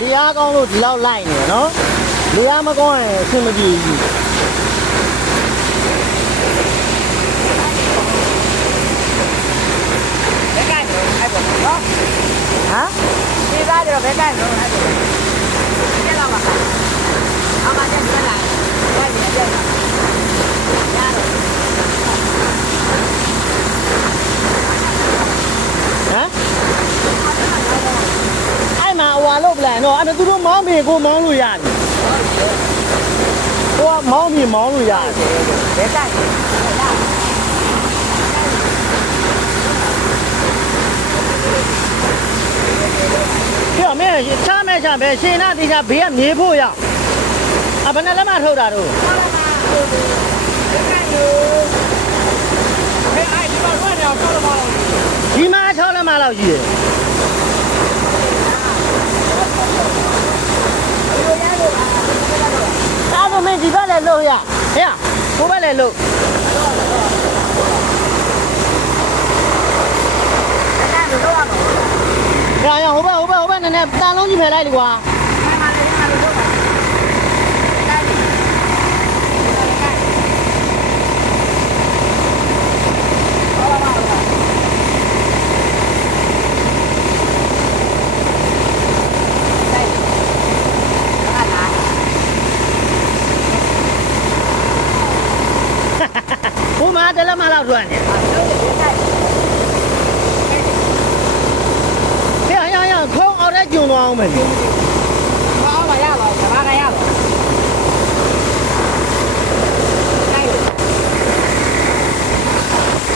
လေအားကောင်းလို့ဒီလောက်လိုက်နေနော်လေအားမကောင်းရင်အဆင်မပြေဘူးဘယ်ကနေအဲ့ပေါ်နော်ဟမ်ဒီသားကျတော့ဘယ်ကနေတော့အဲ့ပေါ်ကျလာပါအမကျကျလာဘာကြီးကျလာရတော့ဟမ်အဲ့မှာဟွာလို့ပလန်တော့အဲ့ဒါသူတို့မောင်းပြီးကိုမောင်းလို့ရတယ်ကိုကမောင်းပြီးမောင်းလို့ရတယ်ဘယ်ကနေပြောမင်းချမ်းမဲချမ်းပဲရှင်နာတိချဘေးကမြေဖို့ရဘယ်နဲ့လက်မထုတ်တာတို့ဒီမှာ6လက်မလောက်ရှိတယ်ဒါဆိုမင်းဒီဘက်လည်းလို့ရဟဲ့ကိုဘက်လည်းလို့ရဟိုဘက်နည်းနည်းတန်လုံးကြီးဖယ်လိုက်လေကွာဘုမတလက်မလောက်ထွက်နေဟဲ့ခုံးအော်တဲ့ကျုံသွားအောင်မယ်